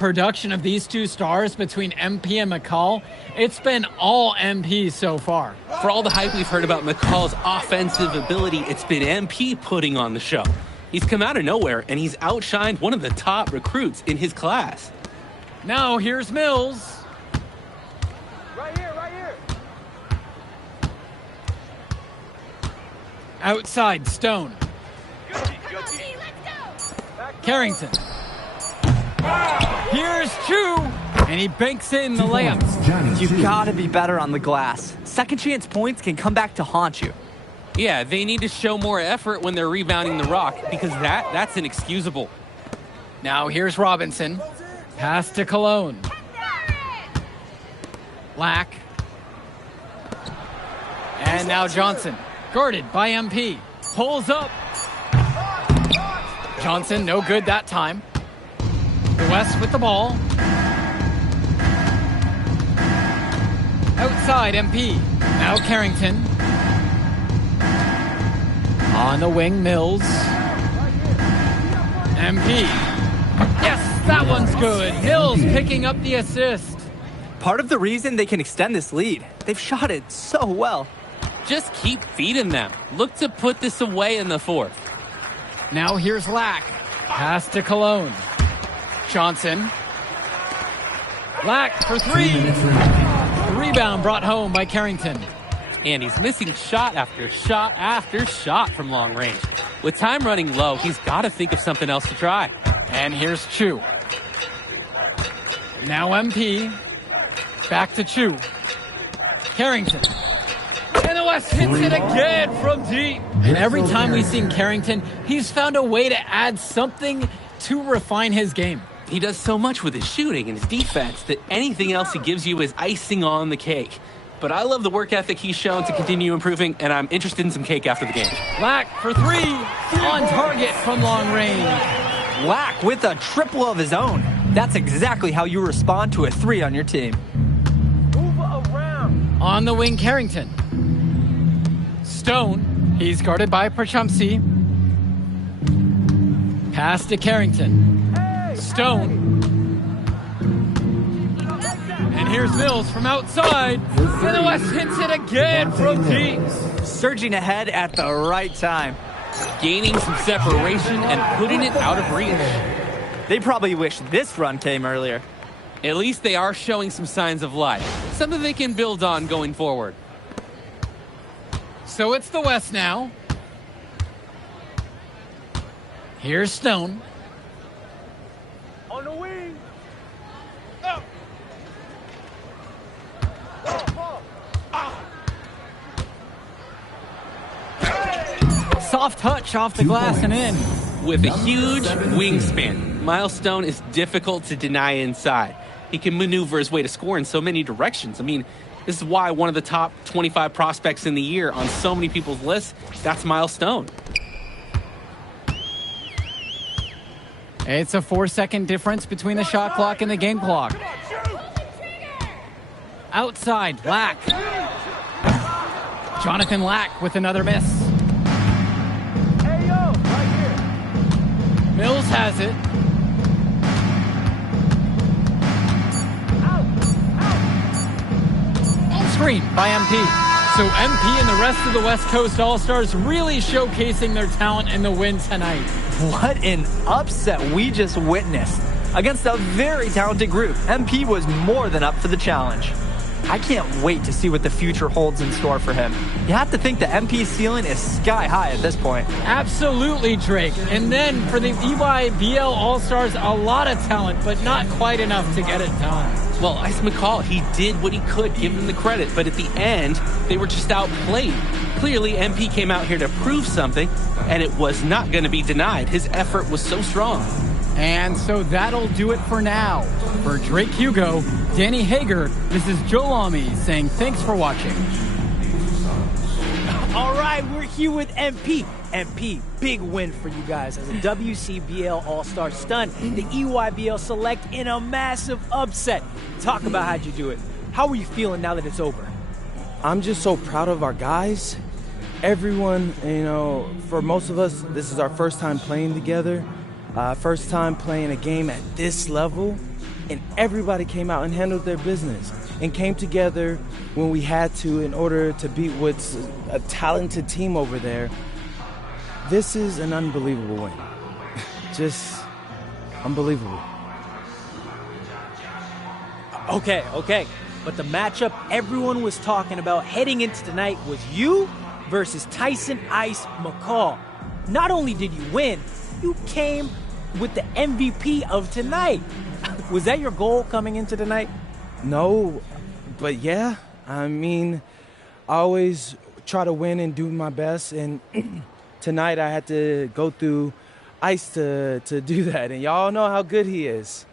Production of these two stars between MP and McCall, it's been all MP so far. For all the hype we've heard about McCall's offensive ability, it's been MP putting on the show. He's come out of nowhere, and he's outshined one of the top recruits in his class. Now here's Mills. Right here. Outside, Stone. Carrington. Here's Chu, and he banks in the layup. You've got to be better on the glass. Second chance points can come back to haunt you. Yeah, they need to show more effort when they're rebounding the rock, because that's inexcusable. Now here's Robinson. Pass to Cologne. Lack. And now Johnson, guarded by MP. Pulls up. Johnson, no good that time. West with the ball. Outside, MP. Now Carrington. On the wing, Mills. MP. Yes, that one's good. Mills picking up the assist. Part of the reason they can extend this lead, they've shot it so well. Just keep feeding them. Look to put this away in the fourth. Now here's Lack. Pass to Cologne. Johnson. Lack for three. The rebound brought home by Carrington. And he's missing shot after shot after shot from long range. With time running low, he's got to think of something else to try. And here's Chu. Now MP. Back to Chu. Carrington. And the West hits it again from deep. And every time we've seen Carrington, he's found a way to add something to refine his game. He does so much with his shooting and his defense that anything else he gives you is icing on the cake. But I love the work ethic he's shown to continue improving, and I'm interested in some cake after the game. Lack for three. On target from long range. Lack with a triple of his own. That's exactly how you respond to a three on your team. Move around. On the wing, Carrington. Stone. He's guarded by Prachumsky. Pass to Carrington. Stone. And here's Mills from outside. And the West hits it again from deep. Surging ahead at the right time. Gaining some separation and putting it out of reach. They probably wish this run came earlier. At least they are showing some signs of life. Something they can build on going forward. So it's the West now. Here's Stone. On the wing. Soft touch off the glass and in. With a huge wingspan, Milestone is difficult to deny inside. He can maneuver his way to score in so many directions. I mean, this is why one of the top 25 prospects in the year on so many people's lists, that's Milestone. It's a 4-second difference between the shot clock and the game clock. Outside, Lack. Jonathan Lack with another miss. Hey, yo, right here. Mills has it. Screen by MP. So MP and the rest of the West Coast All-Stars really showcasing their talent in the win tonight. What an upset we just witnessed. Against a very talented group, MP was more than up for the challenge. I can't wait to see what the future holds in store for him. You have to think the MP ceiling is sky high at this point. Absolutely, Drake. And then for the EYBL All-Stars, a lot of talent, but not quite enough to get it done. Well, Ice McCall, he did what he could, give him the credit, but at the end, they were just outplayed. Clearly, MP came out here to prove something, and it was not going to be denied. His effort was so strong. And so that'll do it for now. For Drake Hugo, Danny Hager, this is Joe Lamy saying thanks for watching. All right, we're here with MP. MP, big win for you guys as a WCBL All-Star stun, the EYBL Select in a massive upset. Talk about how'd you do it. How are you feeling now that it's over? I'm just so proud of our guys. Everyone, you know, for most of us, this is our first time playing together. First time playing a game at this level. and everybody came out and handled their business and came together when we had to in order to beat what's a talented team over there. This is an unbelievable win. Just unbelievable. Okay. But the matchup everyone was talking about heading into tonight was you versus Tyson Ice McCall. Not only did you win, you came with the MVP of tonight. Was that your goal coming into tonight? No, but yeah. I mean, I always try to win and do my best, and tonight I had to go through Ice to do that, and y'all know how good he is.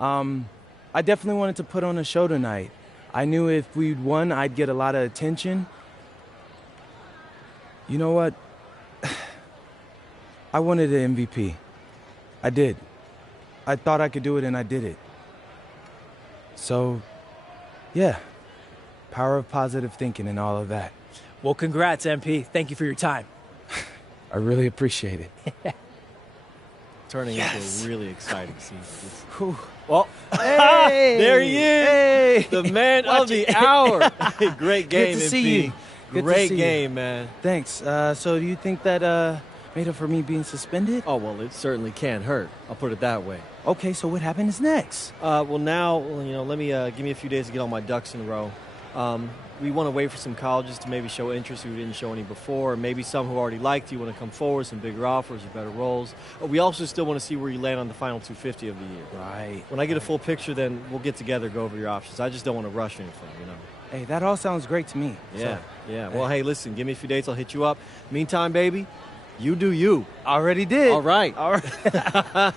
I definitely wanted to put on a show tonight. I knew if we'd won, I'd get a lot of attention. You know what? I wanted an MVP. I did. I thought I could do it, and I did it. So, yeah, power of positive thinking and all of that. Well, congrats, MP. Thank you for your time. I really appreciate it. Turning into a really exciting scene. Well, Hey, there he is, Hey, the man of the hour. Great game, good to see MP. you. Good to Great see you. game, man. Thanks. So do you think that made up for me being suspended? Oh, well, it certainly can't hurt. I'll put it that way. Okay, so what happens next? Well, now, let me give me a few days to get all my ducks in a row. We want to wait for some colleges to maybe show interest who didn't show any before, or maybe some who already liked you want to come forward, some bigger offers or better roles. We also still want to see where you land on the final 250 of the year. Right. When I get a full picture, then we'll get together, go over your options. I just don't want to rush anything, Hey, that all sounds great to me. Yeah, So, yeah. Well, hey, listen, give me a few dates. I'll hit you up. Meantime, baby, you do you. already did. All right. All right.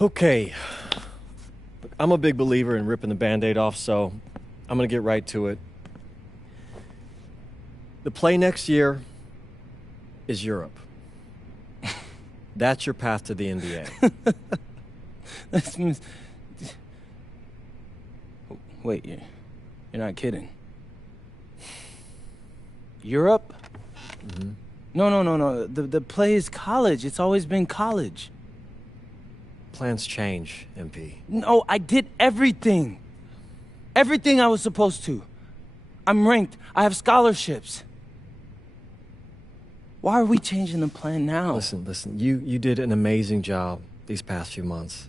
Okay. I'm a big believer in ripping the Band-Aid off, so I'm going to get right to it. The play next year is Europe. That's your path to the NBA. Wait, you're not kidding. Europe? Mm-hmm. No. The play is college. It's always been college. Plans change, MP. No, I did everything. Everything I was supposed to. I'm ranked. I have scholarships. Why are we changing the plan now? Listen. You did an amazing job these past few months.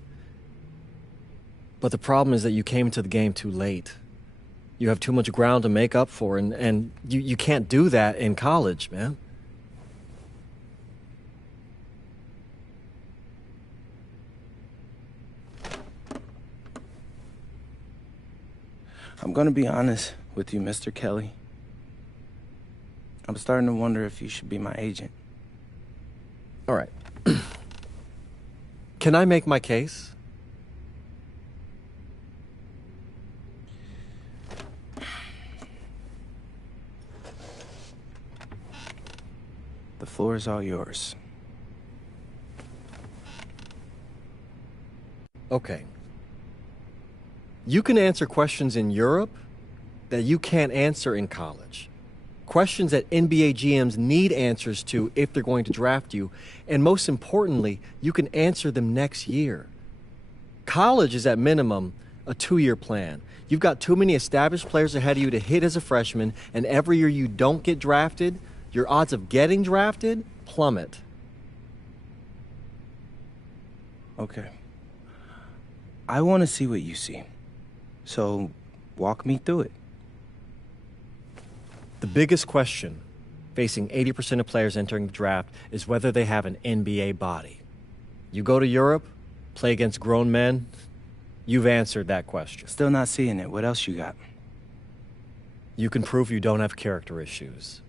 But the problem is that you came into the game too late. You have too much ground to make up for, and you can't do that in college, man. I'm gonna be honest with you, Mr. Kelly. I'm starting to wonder if you should be my agent. All right. Can I make my case? The floor is all yours. Okay. You can answer questions in Europe that you can't answer in college. Questions that NBA GMs need answers to if they're going to draft you. And most importantly, you can answer them next year. College is at minimum a 2-year plan. You've got too many established players ahead of you to hit as a freshman, and every year you don't get drafted, your odds of getting drafted plummet. Okay. I want to see what you see. So, walk me through it. The biggest question facing 80% of players entering the draft is whether they have an NBA body. You go to Europe, play against grown men, you've answered that question. Still not seeing it. What else you got? You can prove you don't have character issues.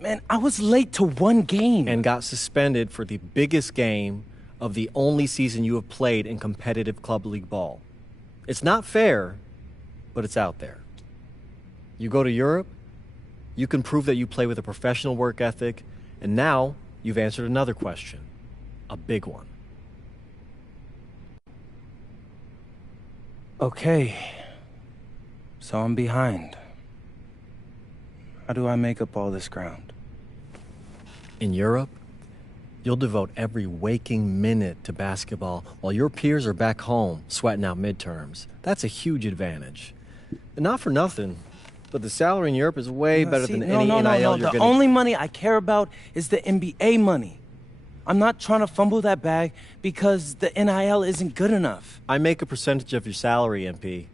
Man, I was late to one game. And got suspended for the biggest game of the only season you have played in competitive club league ball. It's not fair, but it's out there. You go to Europe, you can prove that you play with a professional work ethic, and now you've answered another question, a big one. Okay. So I'm behind. How do I make up all this ground? In Europe, you'll devote every waking minute to basketball while your peers are back home sweating out midterms. That's a huge advantage. And not for nothing, but the salary in Europe is way better than any NIL you're The getting. only money I care about is the NBA money. I'm not trying to fumble that bag because the NIL isn't good enough. I make a percentage of your salary, MP.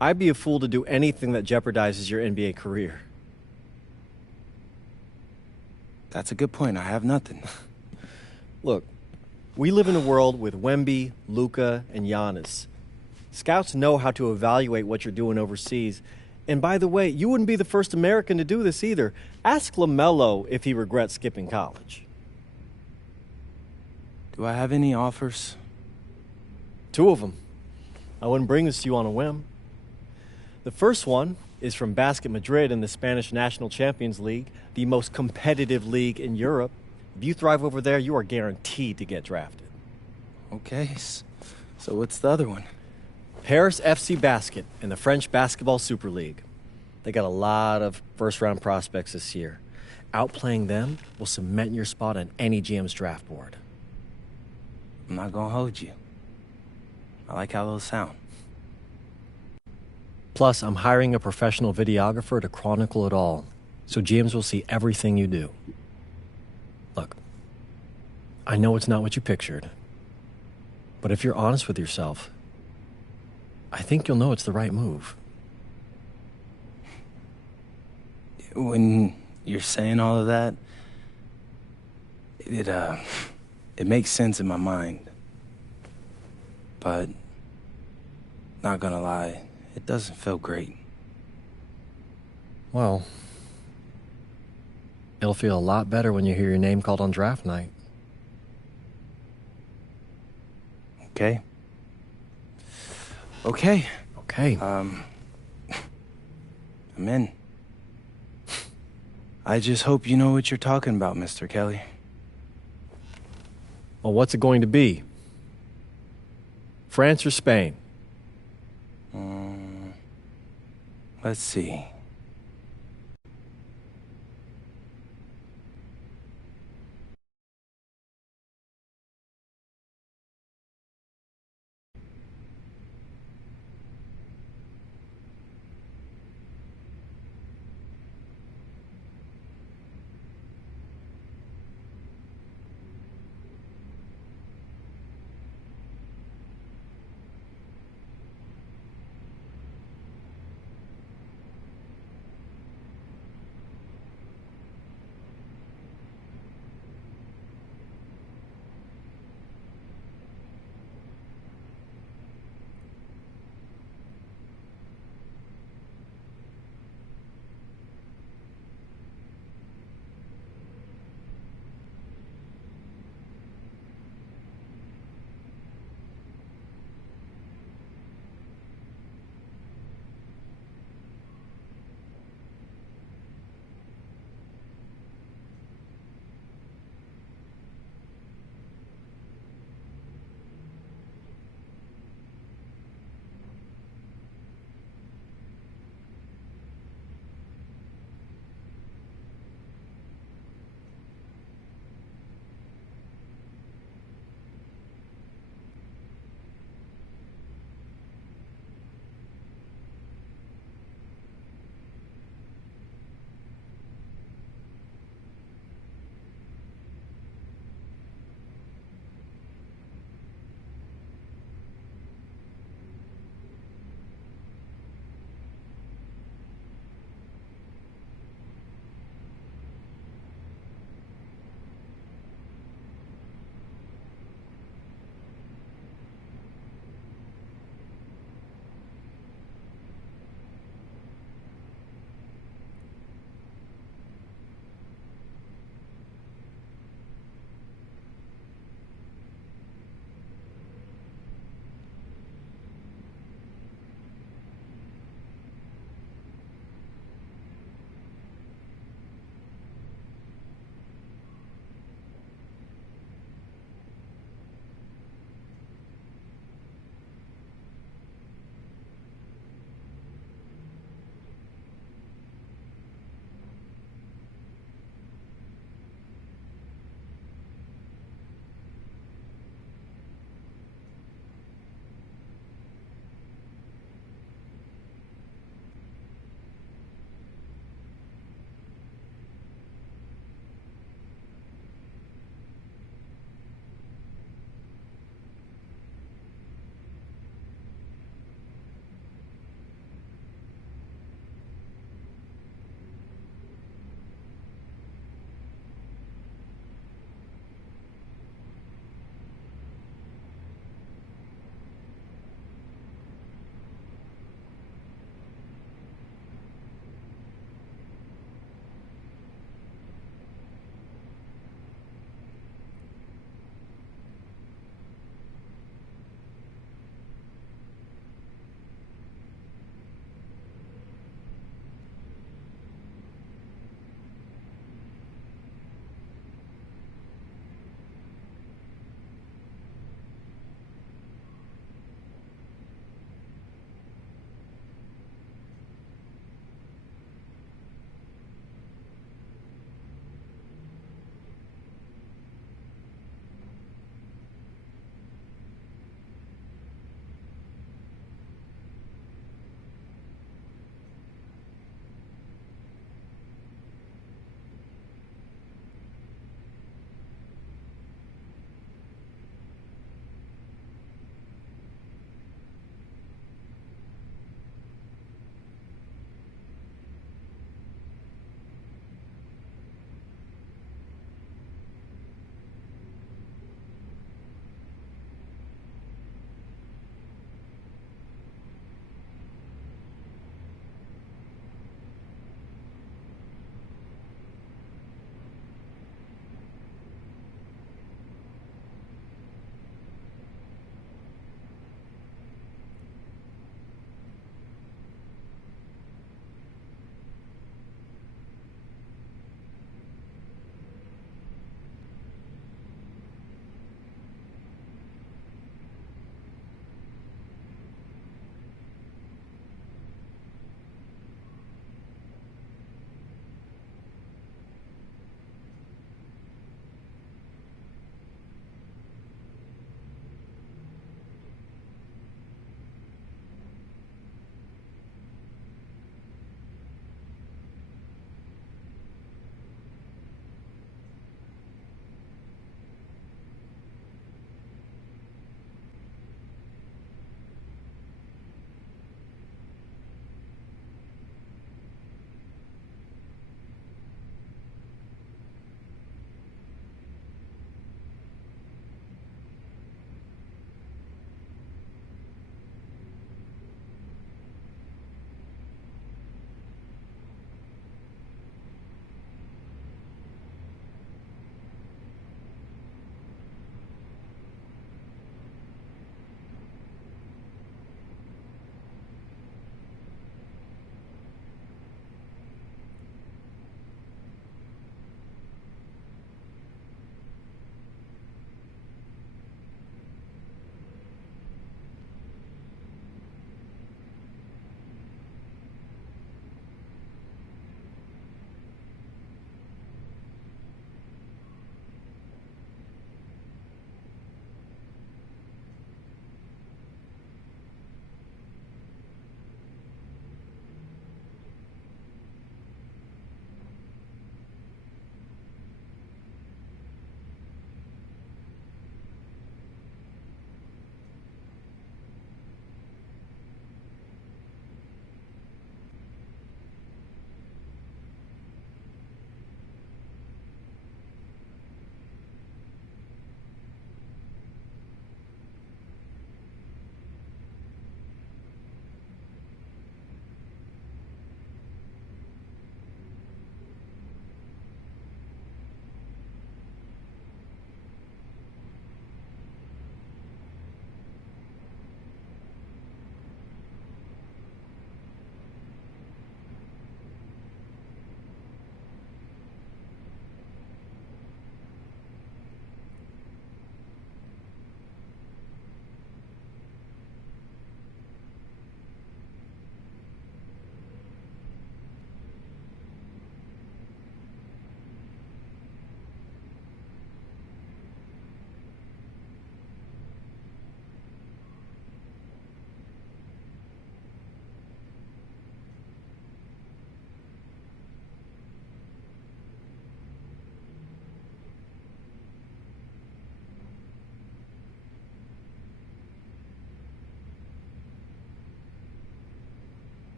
I'd be a fool to do anything that jeopardizes your NBA career. That's a good point. I have nothing. Look, we live in a world with Wemby, Luka, and Giannis. Scouts know how to evaluate what you're doing overseas. And by the way, you wouldn't be the first American to do this either. Ask LaMelo if he regrets skipping college. Do I have any offers? 2 of them. I wouldn't bring this to you on a whim. The first one is from Basket Madrid in the Spanish National Champions League, the most competitive league in Europe. If you thrive over there, you are guaranteed to get drafted. Okay, so what's the other one? Paris FC Basket in the French Basketball Super League. They got a lot of first-round prospects this year. Outplaying them will cement your spot on any GM's draft board. I'm not gonna hold you. I like how those sound. Plus, I'm hiring a professional videographer to chronicle it all, so GMs will see everything you do. Look, I know it's not what you pictured, but if you're honest with yourself, I think you'll know it's the right move. When you're saying all of that, it makes sense in my mind. But, not gonna lie, it doesn't feel great. Well, it'll feel a lot better when you hear your name called on draft night. Okay? Okay. Okay. I'm in. I just hope you know what you're talking about, Mr. Kelly. Well, what's it going to be? France or Spain? Let's see.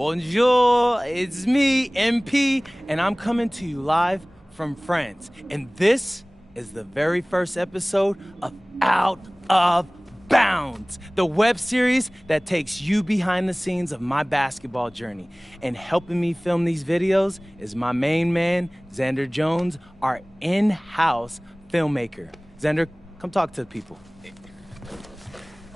Bonjour, it's me, MP, and I'm coming to you live from France. And this is the very first episode of Out of Bounds, the web series that takes you behind the scenes of my basketball journey. And helping me film these videos is my main man, Xander Jones, our in-house filmmaker. Xander, come talk to the people.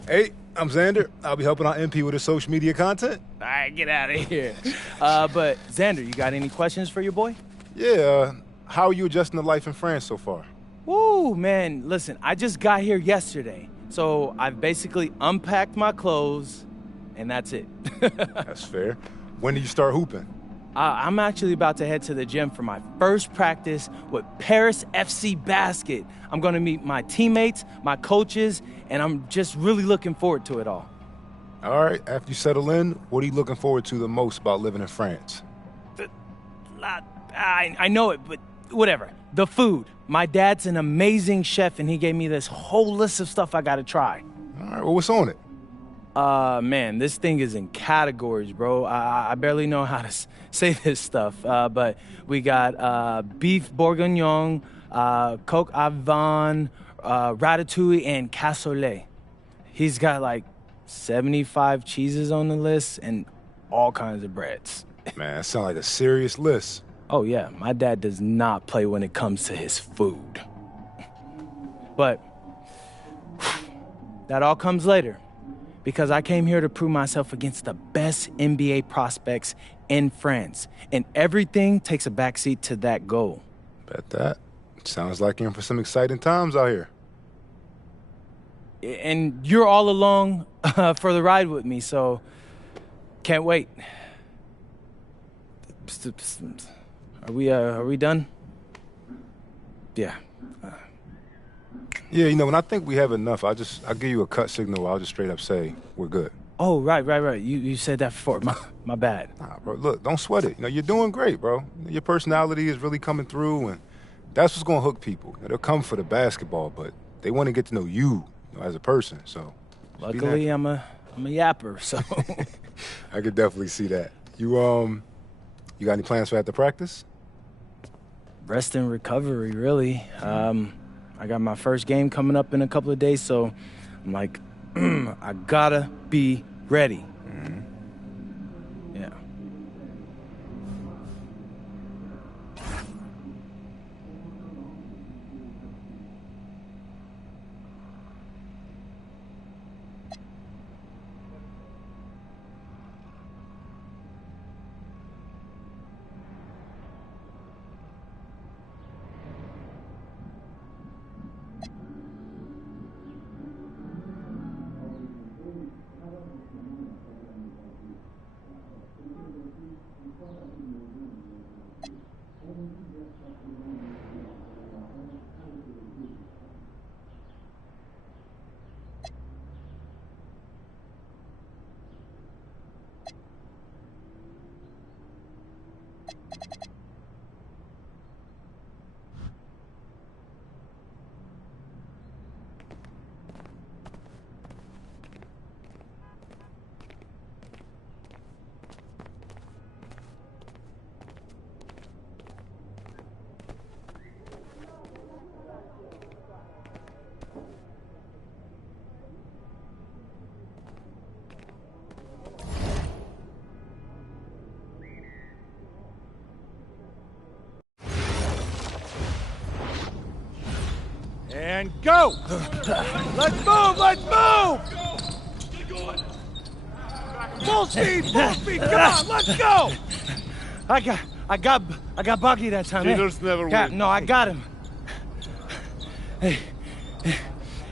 Hey, I'm Xander. I'll be helping out MP with his social media content. All right, get out of here. But Xander, you got any questions for your boy? Yeah, how are you adjusting to life in France so far? Woo, man, listen, I just got here yesterday. So I've basically unpacked my clothes, and that's it. That's fair. When do you start hooping? I'm actually about to head to the gym for my first practice with Paris FC Basket. I'm going to meet my teammates, my coaches, and I'm just really looking forward to it all. All right, after you settle in, what are you looking forward to the most about living in France? I know it, but whatever. The food. My dad's an amazing chef, and he gave me this whole list of stuff I got to try. All right, well, what's on it? Man, this thing is in categories, bro. I barely know how to say this stuff, but we got beef bourguignon, coq au vin, ratatouille, and cassoulet. He's got like 75 cheeses on the list and all kinds of breads. Man, that sounds like a serious list. Oh, yeah, my dad does not play when it comes to his food. But that all comes later, because I came here to prove myself against the best NBA prospects in France, and everything takes a backseat to that goal. Bet that. Sounds like you're in for some exciting times out here. And you're all along for the ride with me, so can't wait. Are we done? Yeah. Yeah, you know, when I think we have enough, I'll give you a cut signal. I'll just straight up say we're good. Oh, right. You said that before. My bad. Nah, bro, look, don't sweat it. You know, you're doing great, bro. Your personality is really coming through, and that's what's going to hook people. You know, they'll come for the basketball, but they want to get to know you, as a person, so. Luckily, I'm a yapper, so. I could definitely see that. You got any plans for after practice? Rest and recovery, really. I got my first game coming up in a couple of days, so I'm like, I gotta be ready. Mm-hmm. Yeah. And go! Let's move! Let's move! Full speed! Full speed! Come on! Let's go! I got Bucky that time. Cheaters never win. No, I got him. Hey,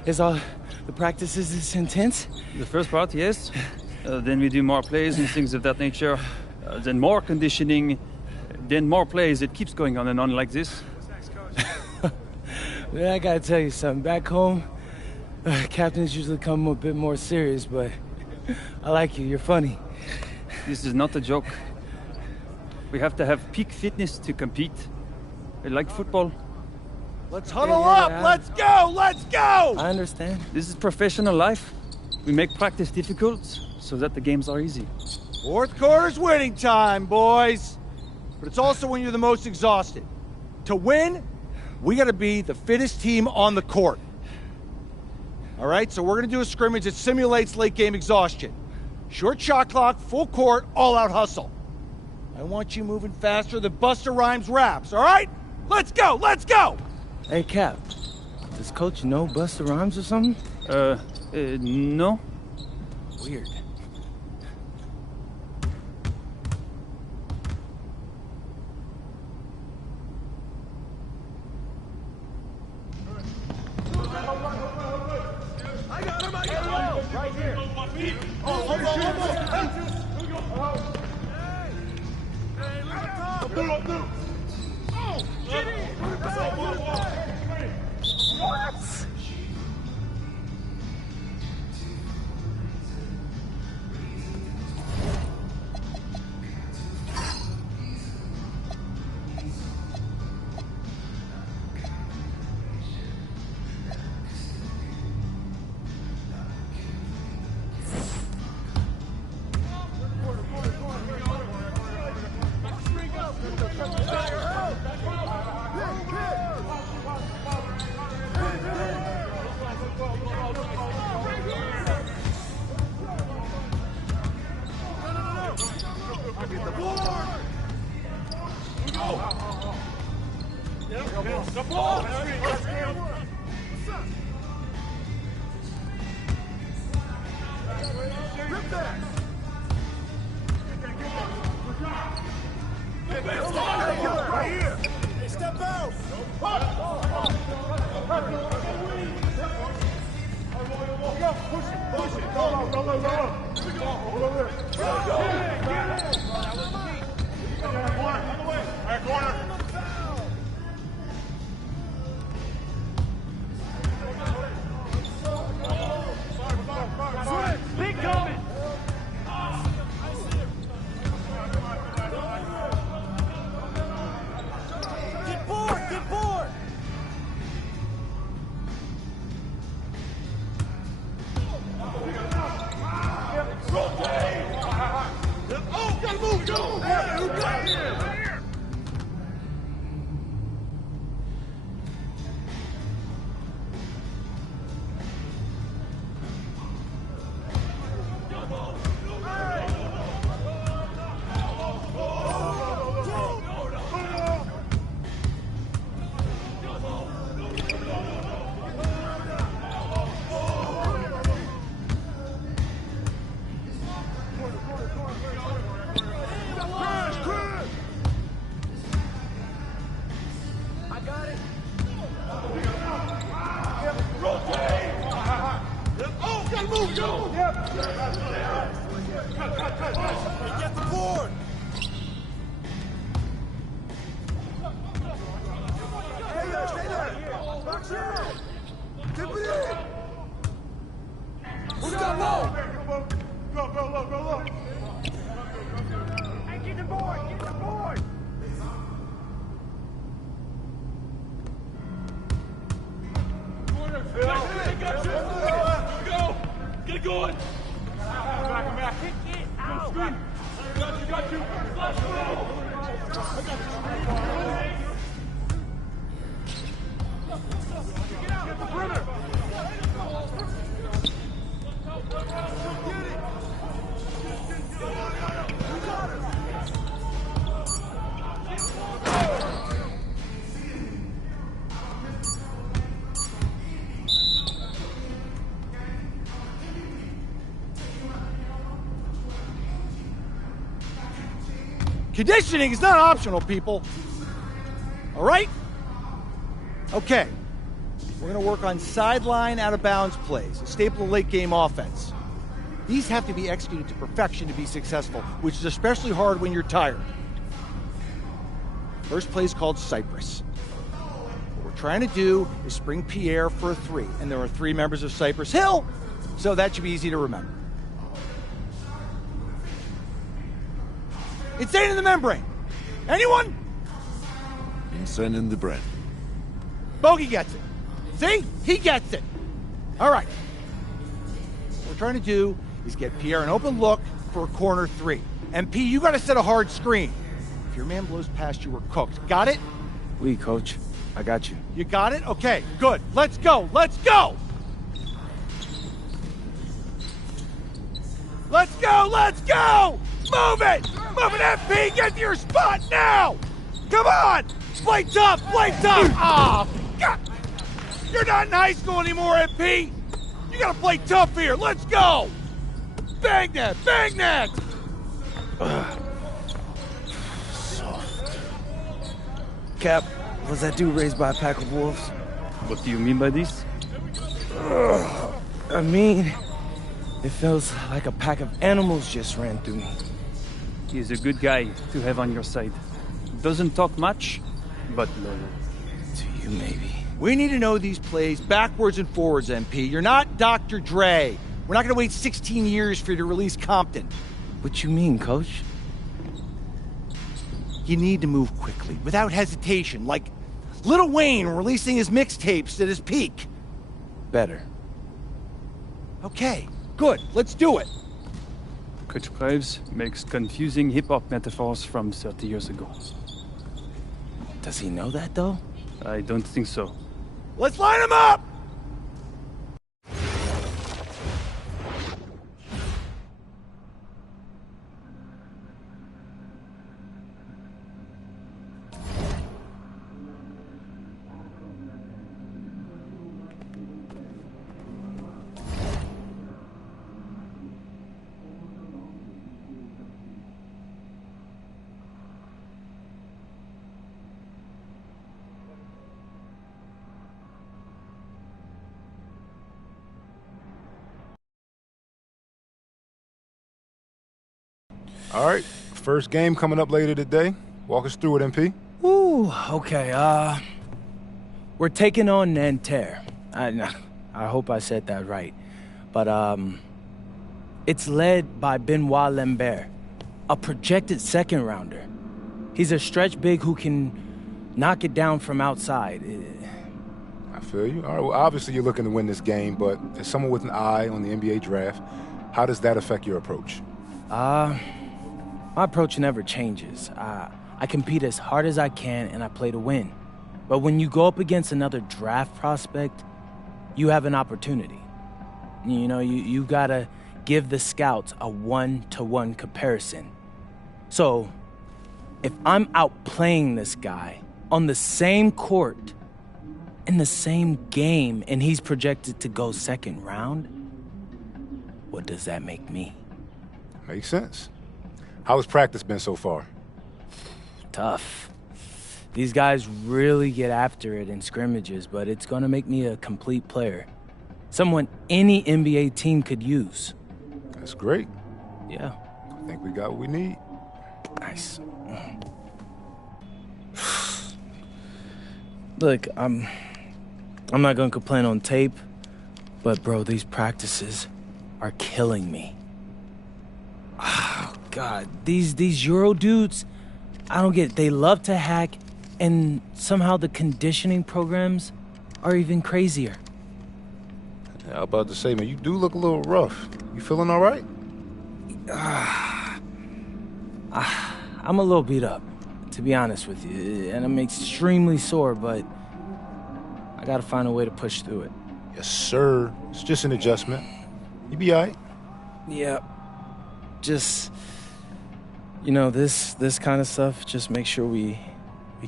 is all the practices this intense? The first part, yes. Then we do more plays and things of that nature. Then more conditioning. Then more plays. It keeps going on and on like this. Yeah, I gotta tell you something. Back home, captains usually come a bit more serious, but I like you. You're funny. This is not a joke. We have to have peak fitness to compete. Like football. Let's huddle up! Let's go! Let's go! I understand. This is professional life. We make practice difficult so that the games are easy. Fourth quarter's winning time, boys. But it's also when you're the most exhausted. To win, we gotta be the fittest team on the court. All right, so we're gonna do a scrimmage that simulates late game exhaustion. Short shot clock, full court, all out hustle. I want you moving faster than Busta Rhymes raps, all right? Let's go, let's go! Hey, Cap, does Coach know Busta Rhymes or something? No. Weird. Conditioning is not optional, people. All right? Okay. We're going to work on sideline out-of-bounds plays, a staple of late-game offense. These have to be executed to perfection to be successful, which is especially hard when you're tired. First play is called Cypress. What we're trying to do is spring Pierre for a three, and there are three members of Cypress Hill, so that should be easy to remember. Insane in the membrane. Anyone? Insane in the brain. Bogey gets it. See? He gets it. All right. What we're trying to do is get Pierre an open look for a corner three. MP, you gotta set a hard screen. If your man blows past you, we're cooked. Got it? Oui, coach. I got you. You got it? Okay, good. Let's go! Let's go! Let's go! Let's go! Move it! Move it, MP! Get to your spot now! Come on! Play tough! Play tough! Ah, God! You're not in high school anymore, MP! You gotta play tough here! Let's go! Bang that! Bang that! Soft. Cap, was that dude raised by a pack of wolves? What do you mean by this? I mean, it feels like a pack of animals just ran through me. He is a good guy to have on your side. Doesn't talk much, but loyal. To you, maybe. We need to know these plays backwards and forwards, MP. You're not Dr. Dre. We're not gonna wait 16 years for you to release Compton. What you mean, coach? You need to move quickly, without hesitation, like Lil Wayne releasing his mixtapes at his peak. Better. Okay, good. Let's do it. Coach Graves makes confusing hip-hop metaphors from 30 years ago. Does he know that, though? I don't think so. Let's line them up! All right, first game coming up later today. Walk us through it, MP. Ooh, okay, we're taking on Nanterre. I hope I said that right. But, it's led by Benoit Lambert, a projected second rounder. He's a stretch big who can knock it down from outside. I feel you. All right, well, obviously you're looking to win this game, but as someone with an eye on the NBA draft, how does that affect your approach? My approach never changes. I compete as hard as I can and I play to win. But when you go up against another draft prospect, you have an opportunity. You know, you gotta give the scouts a one-to-one comparison. So, if I'm outplaying this guy on the same court, in the same game, and he's projected to go second round, what does that make me? Makes sense. How has practice been so far? Tough. These guys really get after it in scrimmages, but it's gonna make me a complete player. Someone any NBA team could use. That's great. Yeah. I think we got what we need. Nice. Look, I'm not gonna complain on tape, but bro, these practices are killing me. Oh, God, these Euro dudes, I don't get it. They love to hack, and somehow the conditioning programs are even crazier. I was about to say, man, you do look a little rough. You feeling all right? I'm a little beat up, to be honest with you, and I'm extremely sore, but I gotta find a way to push through it. Yes, sir. It's just an adjustment. You be all right. Yeah. Just, you know, this kind of stuff, just make sure we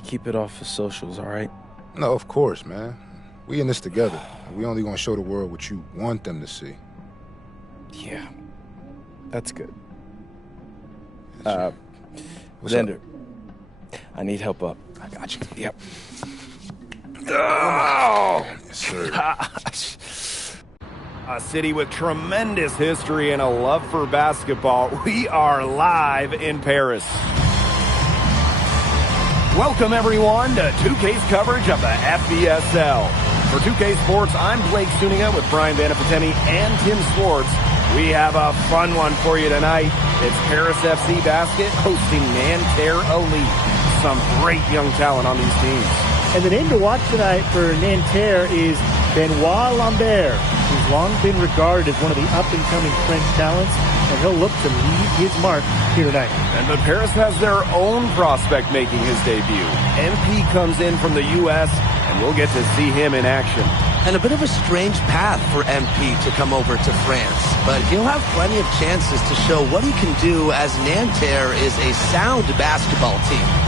keep it off the socials, all right? No, of course, man. We in this together. We only gonna show the world what you want them to see. Yeah. That's good. What's Xander, up? I need help up. I got you. Yep. Oh! Yes, sir. Gosh. A city with tremendous history and a love for basketball. We are live in Paris. Welcome, everyone, to 2K's coverage of the FBSL. For 2K Sports, I'm Blake Zuniga with Brian Vanapateni and Tim Swartz. We have a fun one for you tonight. It's Paris FC Basket hosting Nanterre Elite. Some great young talent on these teams. And the name to watch tonight for Nanterre is Benoit Lambert, who's long been regarded as one of the up-and-coming French talents. and he'll look to leave his mark here tonight. But Paris has their own prospect making his debut. MP comes in from the U.S., and we'll get to see him in action. And a bit of a strange path for MP to come over to France, but he'll have plenty of chances to show what he can do as Nanterre is a sound basketball team.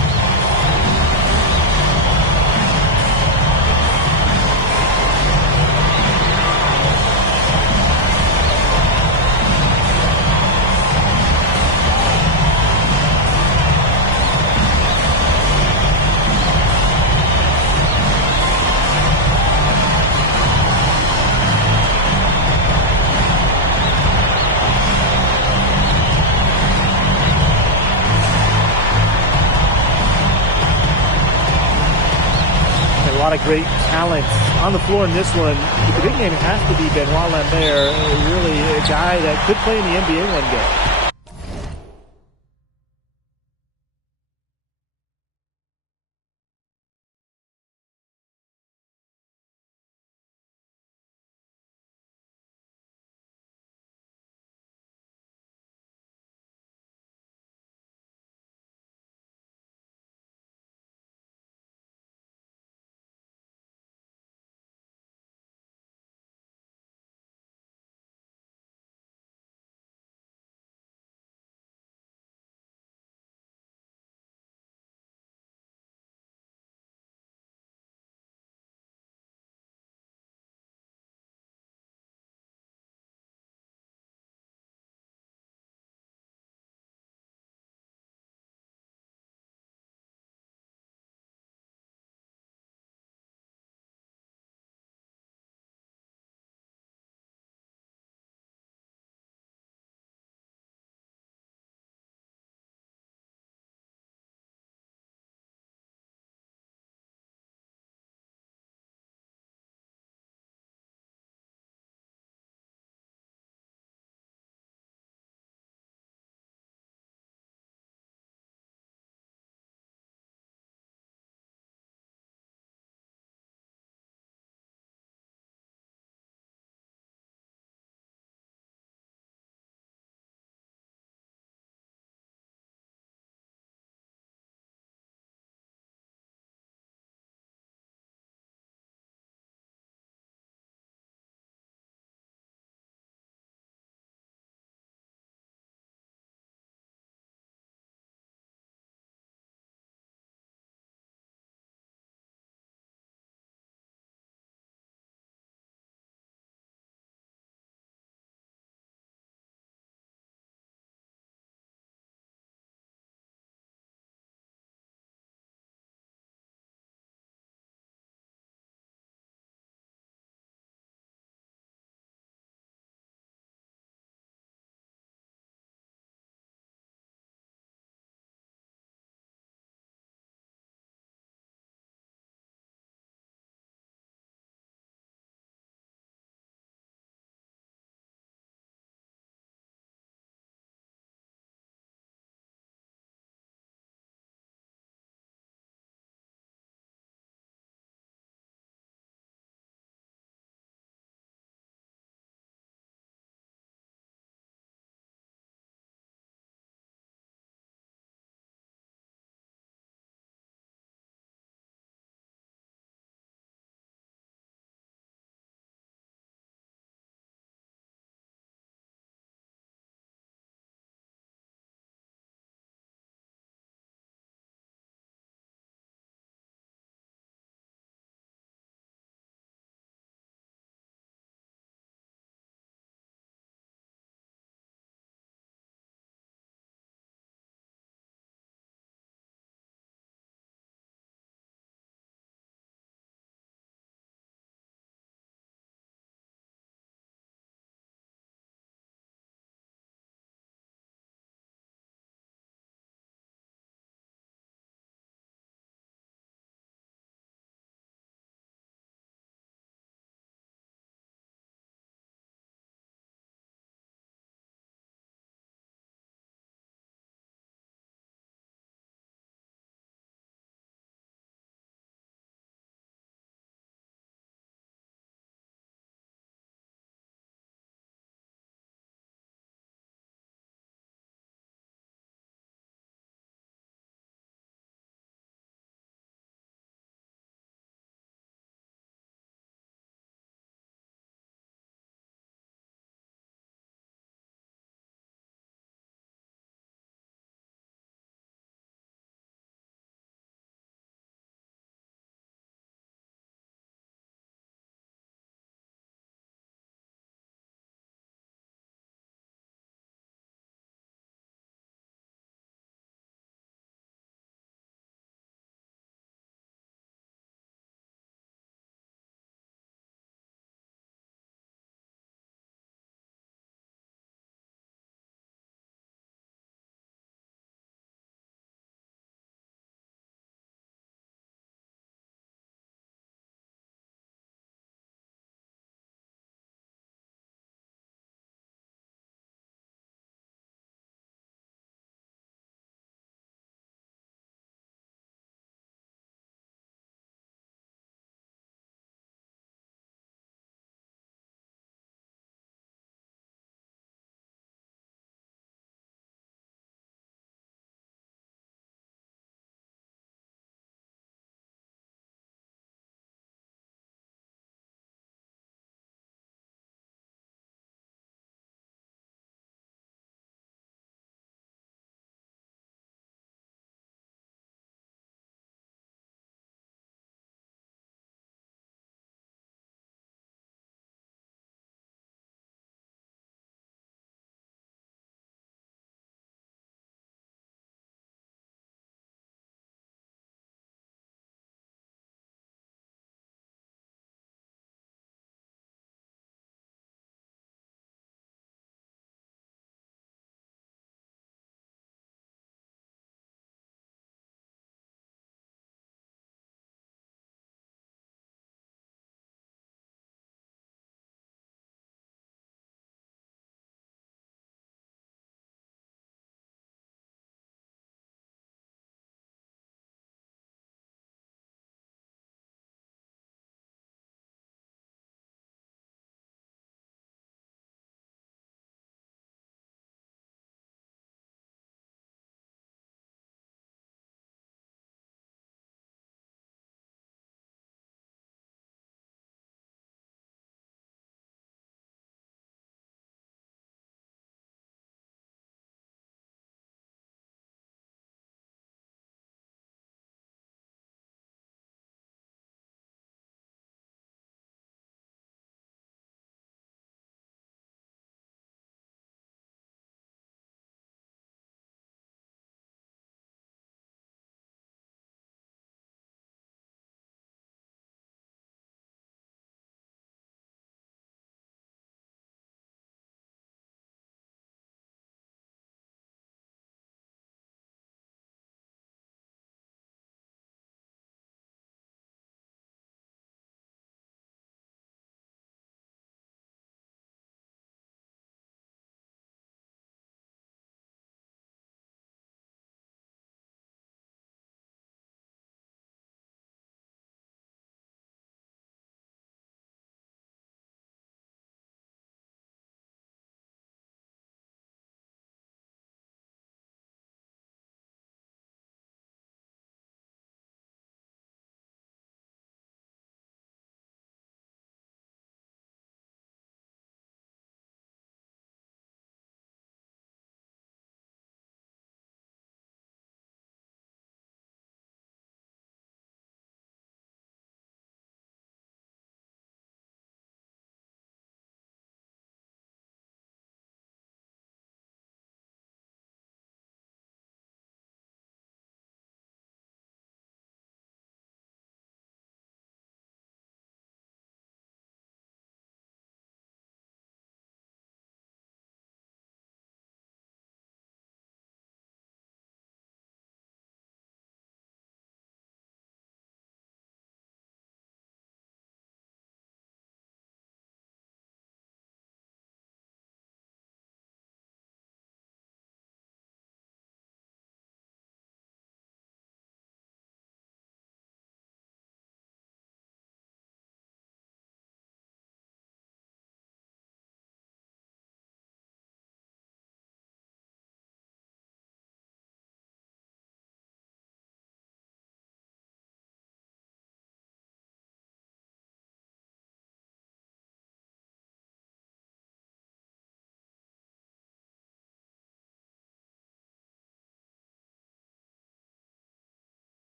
A lot of great talent on the floor in this one. But the big name has to be Benoit Lambert, really a guy that could play in the NBA one day.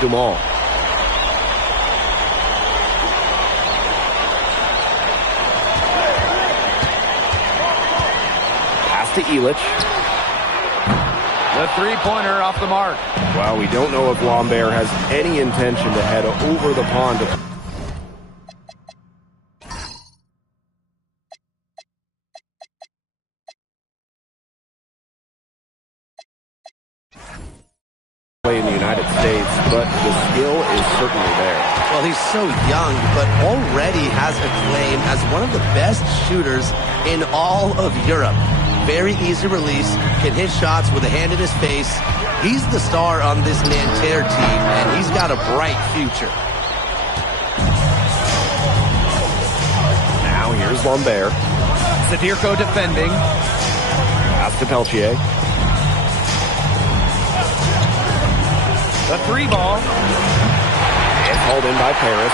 Dumal. Pass to Elich. The three-pointer off the mark. Well, we don't know if Lambert has any intention to head over the pond to play in the United States, but the skill is certainly there. Well, he's so young, but already has a claim as one of the best shooters in all of Europe. Very easy release, can hit shots with a hand in his face. He's the star on this Nanterre team, and he's got a bright future. Now here's Lambert. Zadirko defending. Pass to Peltier. The three ball. It's hauled in by Paris.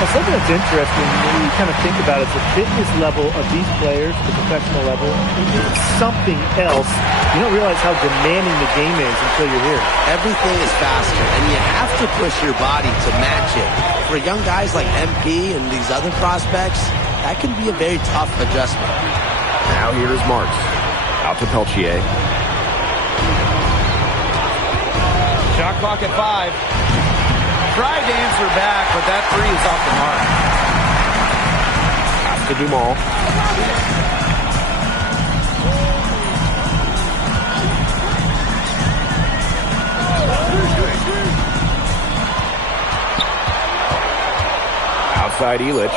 Well, something that's interesting when you kind of think about it, the fitness level of these players, the professional level, it's something else. You don't realize how demanding the game is until you're here. Everything is faster, and you have to push your body to match it. For young guys like MP and these other prospects, that can be a very tough adjustment. Now here's Marks. Out to Peltier. Shot clock at 5. Tried to answer back, but that three is off the mark. Pass to Dumal. Outside Elich.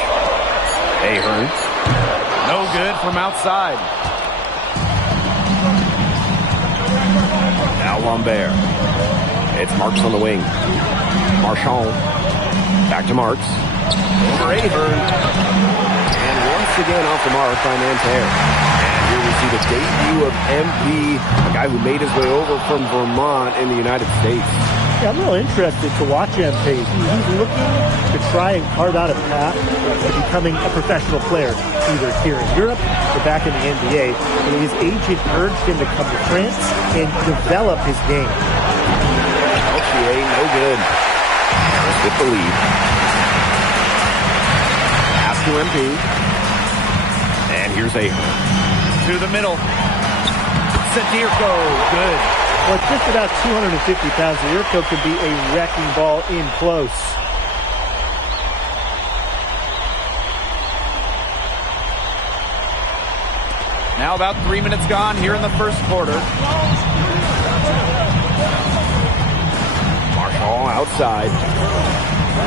Ahern. No good from outside. Now Lambert. It's Marks on the wing. Marchand. Back to Marks. Over Ahern. And once again off the mark by Nanterre. And here we see the debut of MP, a guy who made his way over from Vermont in the United States. Yeah, I'm real interested to watch MP. He's looking to try and carve out a path to becoming a professional player, either here in Europe or back in the NBA. And his agent urged him to come to France and develop his game. Peltier, no good. Harris with the lead. Pass to MP. And here's Ahern. To the middle. Zadirko, good. Well, just about 250 pounds, Zadirko could be a wrecking ball in close. Now about 3 minutes gone here in the first quarter. Marshall outside.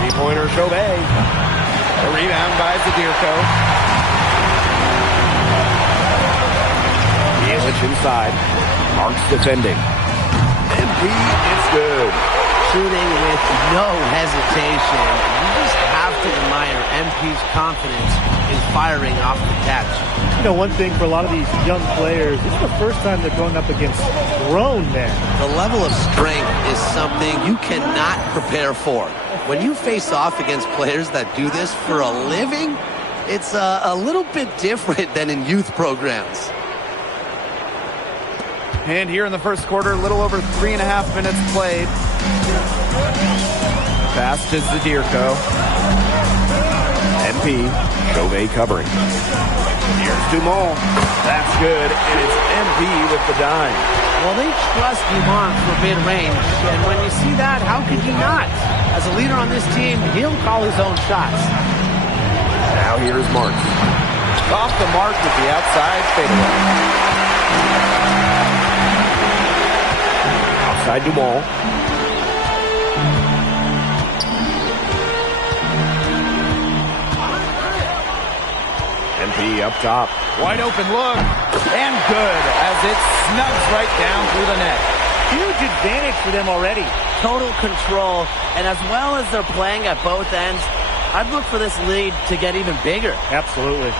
Three-pointer Chauvet. A rebound by Zadirko. Yelich inside. Marks defending. MP is good. Shooting with no hesitation. You just have to admire MP's confidence in firing off the catch. You know, one thing for a lot of these young players, this is the first time they're going up against grown men. The level of strength is something you cannot prepare for. When you face off against players that do this for a living, it's a little bit different than in youth programs. And here in the first quarter, a little over 3.5 minutes played. Pass to Zadirko. MP, Chauvet covering. Here's Dumont. That's good, and it's MP with the dime. Well, they trust Dumont for mid-range, and when you see that, how could you not? As a leader on this team, he'll call his own shots. Now here's Marks. Off the mark with the outside fadeaway. Outside Dumont. MP up top. Wide open look, and good, as it snugs right down through the net. Huge advantage for them already. Total control, and as well as they're playing at both ends, I'd look for this lead to get even bigger. Absolutely.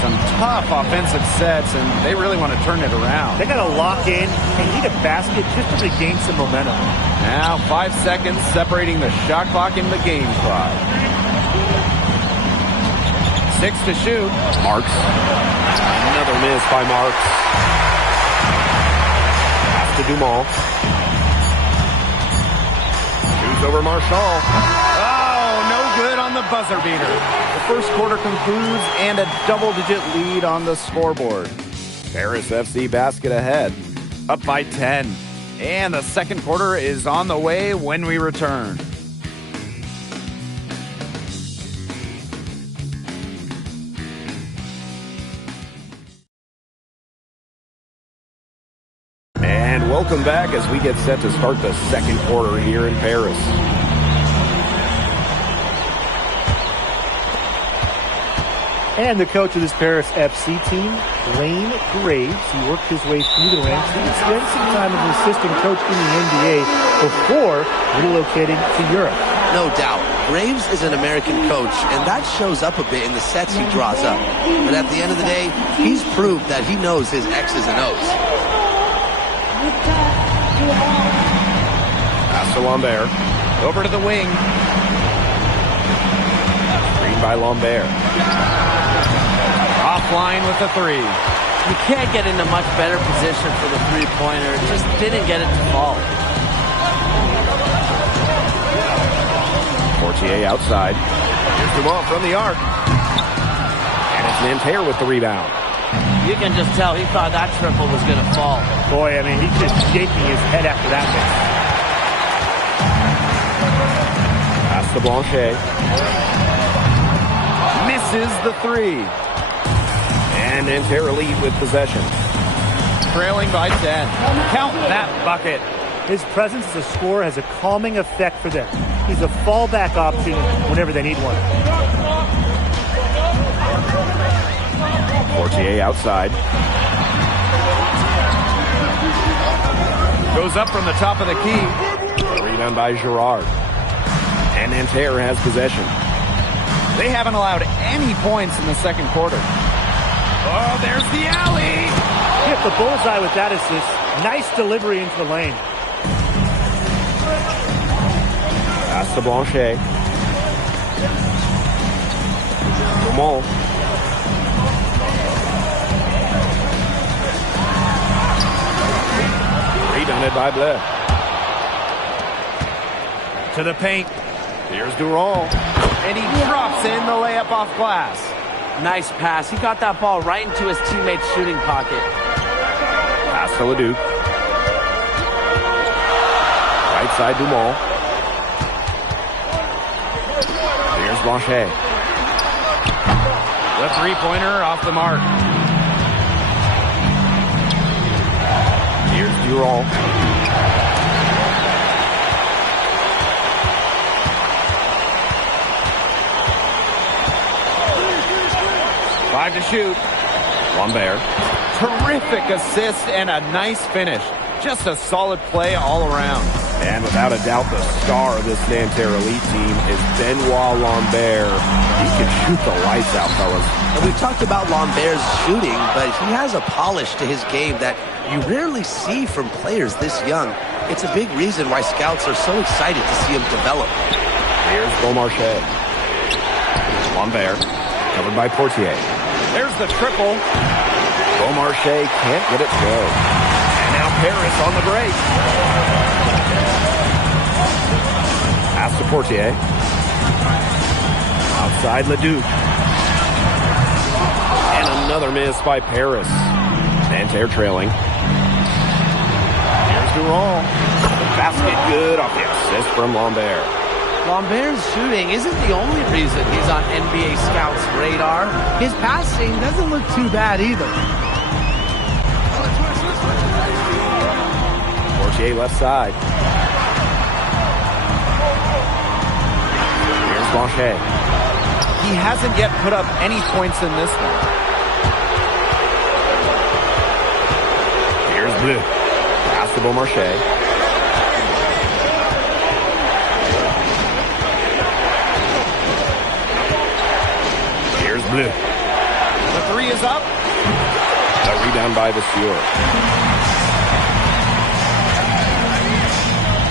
Some tough offensive sets, and they really want to turn it around. They got to lock in and need a basket just to regain some momentum. Now 5 seconds separating the shot clock and the game clock. 6 to shoot. Marks. Another miss by Marks. Pass Pass to Dumont. Shoots over Marshall. Oh, no good on the buzzer beater. The first quarter concludes and a double-digit lead on the scoreboard. Paris FC basket ahead. Up by 10. And the second quarter is on the way when we return. And welcome back as we get set to start the second quarter here in Paris. And the coach of this Paris FC team, Wayne Graves, he worked his way through the ranks. He spent some time as an assistant coach in the NBA before relocating to Europe. No doubt. Graves is an American coach, and that shows up a bit in the sets he draws up. But at the end of the day, he's proved that he knows his X's and O's. Pass to Lambert. Over to the wing. Screen by Lambert. Offline with the three. You can't get in a much better position for the three-pointer. Just didn't get it to fall. Portier outside. Here's Dumont from the arc. And it's Nanterre with the rebound. You can just tell he thought that triple was going to fall. Boy, I mean, he's just shaking his head after that miss. Pass to Blanchet. Misses the three. And Nanterre lead with possession. Trailing by 10. Count that bucket. His presence as a scorer has a calming effect for them. He's a fallback option whenever they need one. Portier outside. Goes up from the top of the key. Rebound by Girard. And Nanterre has possession. They haven't allowed any points in the second quarter. Oh, there's the alley. Hit the bullseye with that assist. Nice delivery into the lane. Pass to Blanchet. Dumont. Rebounded by Blais. To the paint. Here's Durand. And he drops in the layup off glass. Nice pass. He got that ball right into his teammate's shooting pocket. Pass to Leduc. Right side Dumont. Here's Blanchet. The three-pointer off the mark. Here's Durand. Five to shoot. Lambert. Terrific assist and a nice finish. Just a solid play all around. And without a doubt, the star of this Nanterre Elite team is Benoit Lambert. He can shoot the lights out, fellas. And we've talked about Lambert's shooting, but he has a polish to his game that you rarely see from players this young. It's a big reason why scouts are so excited to see him develop. Here's Beaumarchais. Lambert, covered by Portier. There's the triple. Beaumarchais can't get it to go. And now Paris on the break. Pass to Portier. Outside Leduc. And another miss by Paris. Nanterre trailing. Here's Durand. The basket good off the assist from Lambert. Lambert's shooting isn't the only reason he's on NBA scouts' radar. His passing doesn't look too bad either. Portier left side. Here's Blanchet. He hasn't yet put up any points in this one. Here's Bleu. Pass to Beaumarchais. Here's Bleu. The three is up. A rebound by Vasseur.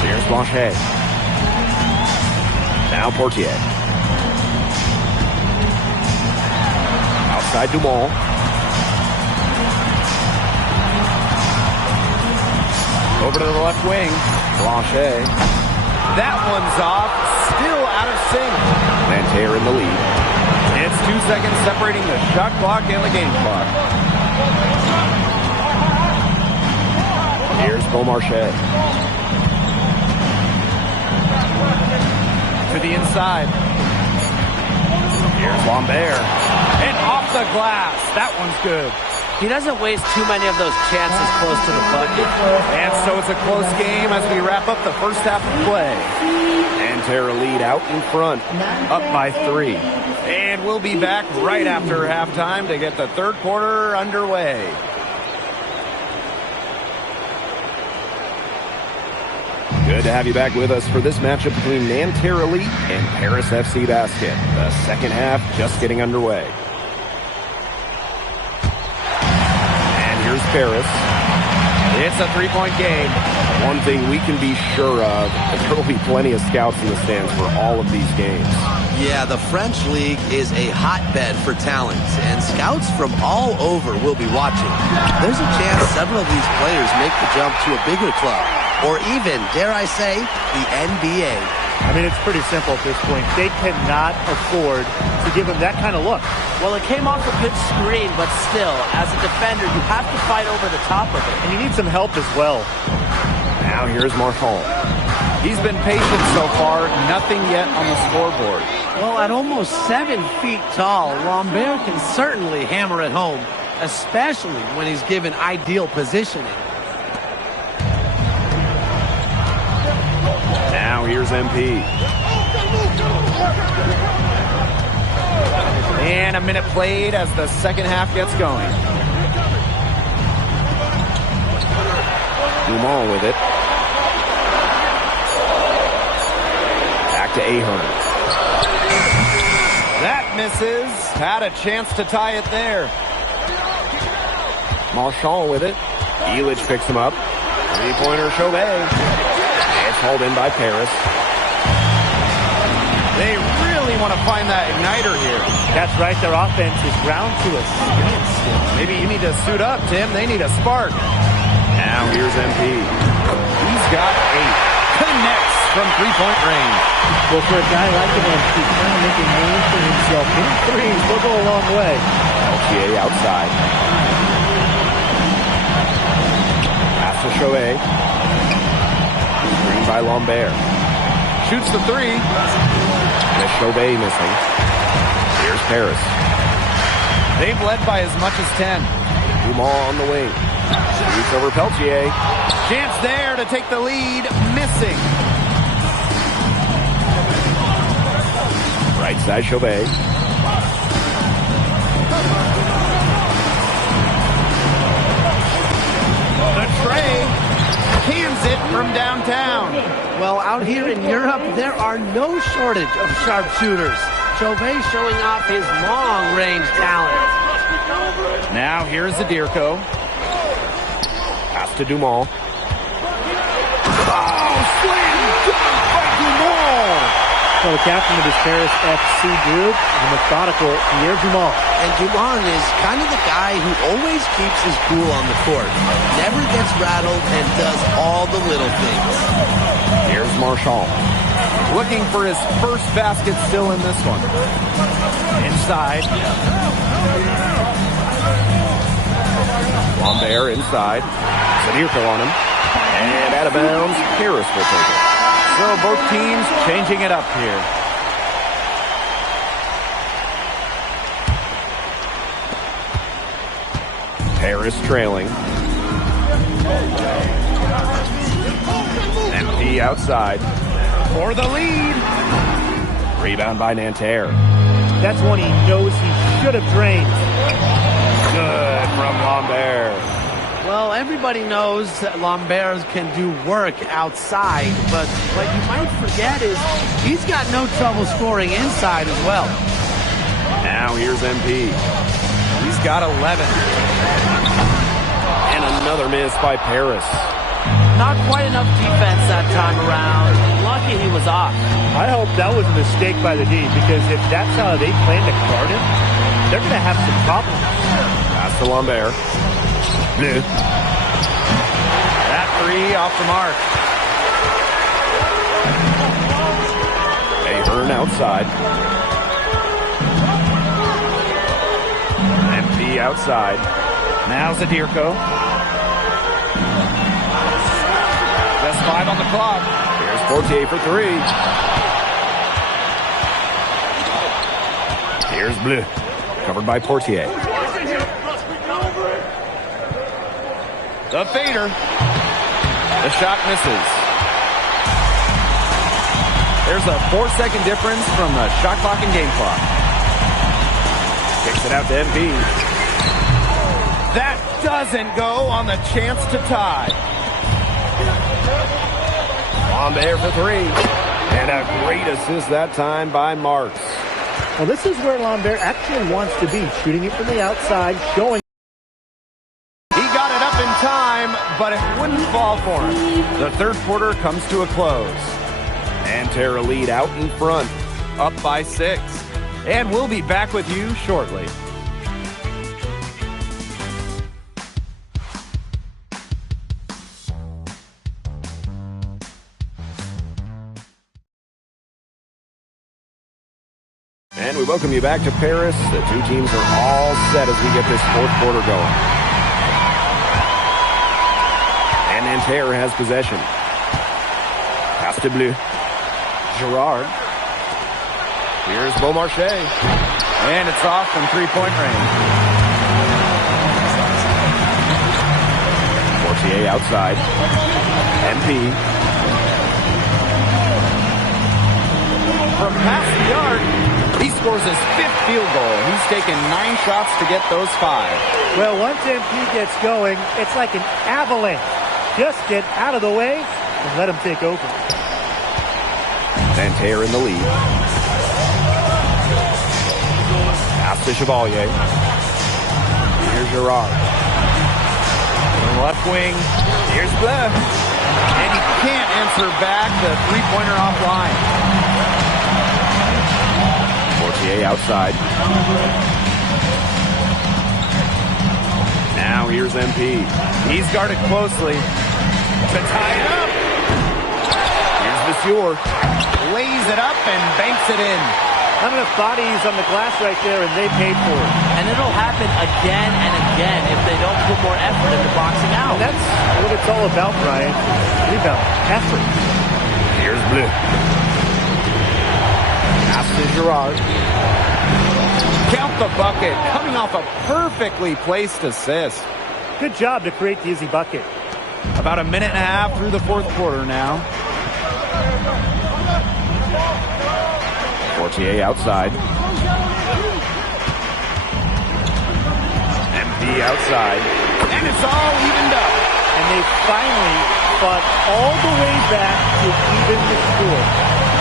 Here's Blanchet. Now Portier. Outside Dumont. Over to the left wing. Blanchet. That one's off. Still out of sync. Lantier in the lead. It's 2 seconds separating the shot clock and the game clock. Here's Beaumarchais. To the inside. Here's Lambert. And off the glass. That one's good. He doesn't waste too many of those chances close to the bucket. And so it's a close game as we wrap up the first half of play. Nanterre lead out in front, up by 3. And we'll be back right after halftime to get the third quarter underway. Good to have you back with us for this matchup between Nanterre Elite and Paris FC Basket. The second half just getting underway. Here's Paris. It's a three-point game. One thing we can be sure of is there will be plenty of scouts in the stands for all of these games. Yeah, the French League is a hotbed for talent, and scouts from all over will be watching. There's a chance several of these players make the jump to a bigger club, or even, dare I say, the NBA. I mean, it's pretty simple at this point. They cannot afford to give him that kind of look. Well, it came off a good screen, but still, as a defender, you have to fight over the top of it. And you need some help as well. Now here's Marchand. He's been patient so far, nothing yet on the scoreboard. Well, at almost 7 feet tall, Lambert can certainly hammer it home, especially when he's given ideal positioning. Now here's MP. And a minute played as the second half gets going. Dumont with it. Back to Ahern. That misses. Had a chance to tie it there. Marchand with it. Elitch picks him up. Three-pointer Chauvet. It's hauled in by Paris. They really want to find that igniter here. That's right. Their offense is ground to a standstill. Maybe you need to suit up, Tim. They need a spark. Now here's MP. He's got 8. Connects from three-point range. Well, for a guy like him, he's trying to make a name for himself. Hitting threes will go a long way. LTA outside. Pass to Chauvet. Screen by Lambert. Shoots the three. Miss Chauvet missing. Here's Paris. They've led by as much as 10. Dumont on the wing. Shoots over Peltier. Chance there to take the lead. Missing. Right side Chauvet. The tray. Cans it from downtown. Well, out here in Europe, there are no shortage of sharpshooters. Chauvet showing off his long-range talent. Now here's Zadirko. Pass to Dumont. Oh, slam dunk by Dumont! Well, the captain of this Paris FC group, the methodical Pierre Dumont. And Dumont is kind of the guy who always keeps his cool on the court. Never gets rattled and does all the little things. Here's Marchand. Looking for his first basket still in this one. Inside. Lambert inside. Zadirko on him. And out of bounds, Paris will take it. So both teams changing it up here. Paris trailing. MP outside. For the lead. Rebound by Nanterre. That's one he knows he should have drained. Good from Lambert. Well, everybody knows that Lambert can do work outside, but what you might forget is he's got no trouble scoring inside as well. Now here's MP. He's got 11. And another miss by Paris. Not quite enough defense that time around. Lucky he was off. I hope that was a mistake by the D, because if that's how they plan to guard him, they're going to have some problems. Pass to Lambert. That three off the mark. Ahern outside. MP outside. Now Zadirko. Just 5 on the clock. Here's Portier for 3. Here's Bleu. Covered by Portier. The fader. The shot misses. There's a 4-second difference from the shot clock and game clock. Kicks it out to MP. That doesn't go on the chance to tie. Lambert for 3. And a great assist that time by Marks. Well, this is where Lambert actually wants to be, shooting it from the outside, showing. He got it up in time, but it wouldn't fall for him. The third quarter comes to a close. Nanterre lead out in front, up by 6. And we'll be back with you shortly. And we welcome you back to Paris. The two teams are all set as we get this fourth quarter going. And Nanterre has possession. Pass to Bleu. Girard. Here's Beaumarchais. And it's off from three-point range. Portier outside. MP. From past the arc, he scores his 5th field goal. He's taken 9 shots to get those 5. Well, once MP gets going, it's like an avalanche. Just get out of the way and let him take over. Nanterre in the lead. Pass to Chevalier. Here's Girard. On the left wing, here's Bleu. And he can't answer back the three-pointer offline. Portier outside. Now here's MP. He's guarded closely to tie it up. Here's Vasseur. Lays it up and banks it in. Not enough bodies on the glass right there, and they paid for it. And it'll happen again and again if they don't put more effort into boxing out. And that's what it's all about, Brian. Rebound, effort. Here's Bleu. Pass to Girard. Count the bucket, coming off a perfectly placed assist. Good job to create the easy bucket. About a minute and a half through the fourth quarter now. Portier outside. MP outside. And it's all evened up. And they finally fought all the way back to even the score.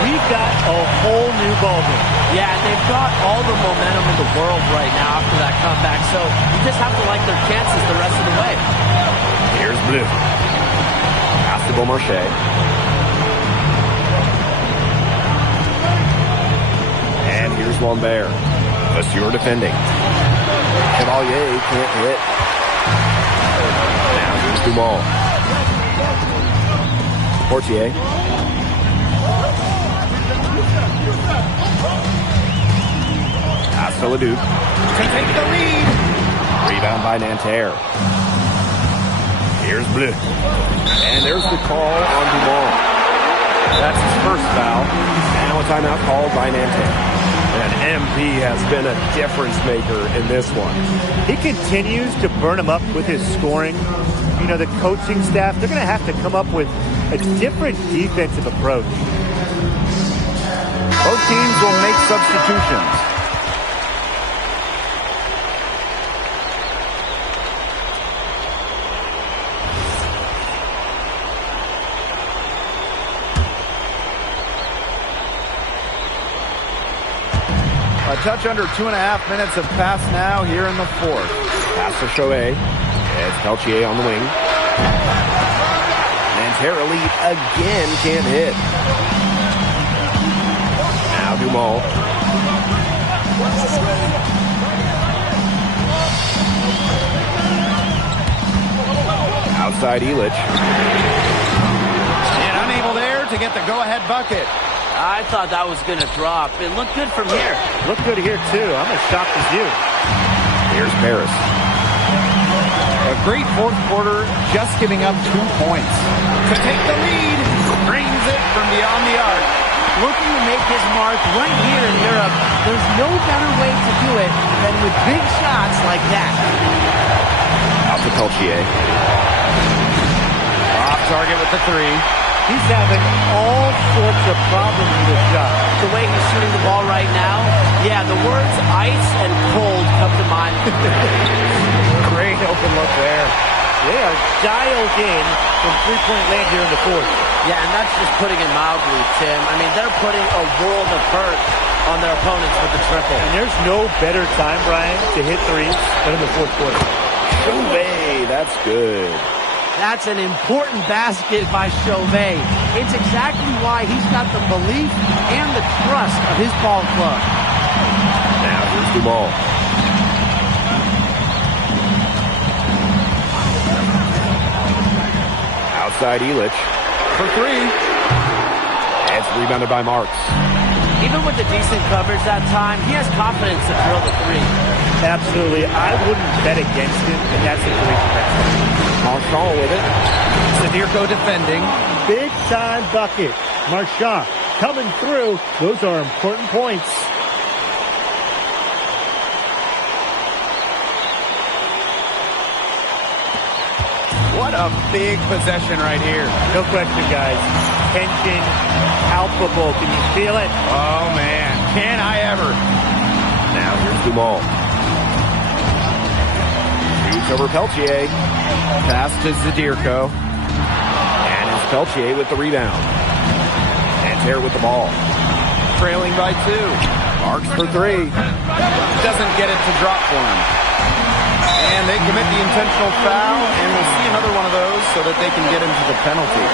We've got a whole new ballgame. Yeah, they've got all the momentum in the world right now after that comeback, so you just have to like their chances the rest of the way. Here's Bleu. Pass to Beaumarchais. And here's Lambert. Vasseur defending. Chevalier can't hit. Now here's Dumas. Portier. Pass to Leduc to take the lead. Rebound by Nanterre. Here's Bleu. And there's the call on Dumas. That's his first foul. Now a timeout called by Nanterre. And MP has been a difference maker in this one. He continues to burn him up with his scoring. You know, the coaching staff, they're going to have to come up with a different defensive approach. Both teams will make substitutions. A touch under 2.5 minutes have passed now here in the fourth. Pass to Chauvet. It's Peltier on the wing. Nanterre lead again, can't hit. Now Dumas. Outside Illich. And unable there to get the go-ahead bucket. I thought that was going to drop. It looked good from here. Looked good here, too. I'm as shocked as you. Here's Paris. A great fourth quarter, just giving up 2 points. To take the lead, brings it from beyond the arc. Looking to make his mark right here in Europe. There's no better way to do it than with big shots like that. Out to Peltier. Off target with the three. He's having all sorts of problems with his shot. The way he's shooting the ball right now, yeah, the words ice and cold come to mind. Great open look there. They are dialed in from three-point land here in the fourth. Yeah, and that's just putting it mildly, Tim. I mean, they're putting a world of hurt on their opponents with the triple. And there's no better time, Brian, to hit threes than in the fourth quarter. Chauvet, that's good. That's an important basket by Chauvet. It's exactly why he's got the belief and the trust of his ball club. Now here's Dumal. Outside Illich for three. It's rebounded by Marks. Even with the decent coverage that time, he has confidence to drill the three. Absolutely. I wouldn't bet against him in that situation. Marchand with it. Sadirko defending. Big time bucket. Marchand coming through. Those are important points. What a big possession right here. No question, guys. Tension palpable. Can you feel it? Oh, man. Can I ever? Now here's Dumal. Shoots over Peltier. Pass to Zadirko. And it's Peltier with the rebound. And Terre with the ball. Trailing by 2. Marks for 3. Doesn't get it to drop for him. And they commit the intentional foul, and we'll see another one of those so that they can get into the penalty.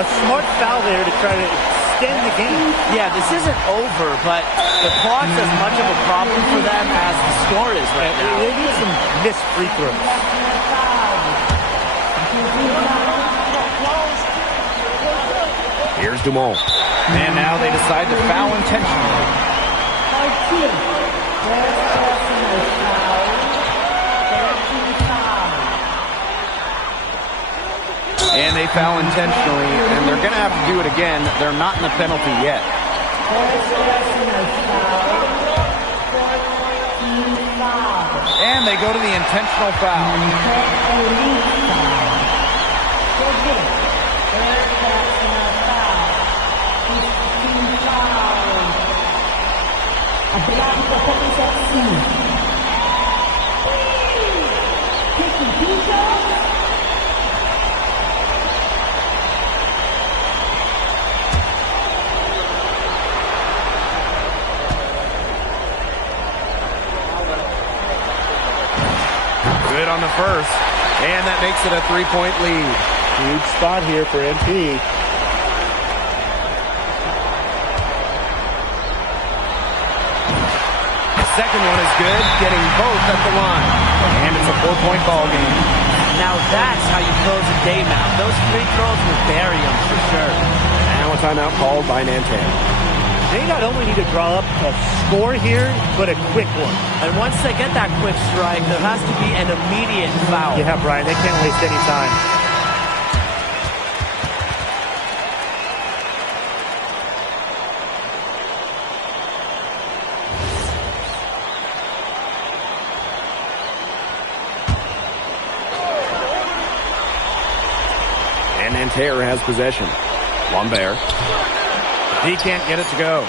A smart foul there to try to extend the game. Yeah, this isn't over, but the clock's as much of a problem for them as the score is right now. They need some missed free throws. Here's Dumont. And now they decide to foul intentionally. And they foul intentionally, and they're going to have to do it again. They're not in the penalty yet. And they go to the intentional foul. Good on the first, and that makes it a 3-point lead. Huge spot here for MP. The second one is good, getting both at the line. And it's a 4-point ball game. Now that's how you close a game out. Those free throws will bury them for sure. Now a timeout called by Nantan. They not only need to draw up a score here, but a quick one. And once they get that quick strike, there has to be an immediate foul. Yeah, Brian, they can't waste any time. And Nanterre has possession. Lambert. He can't get it to go.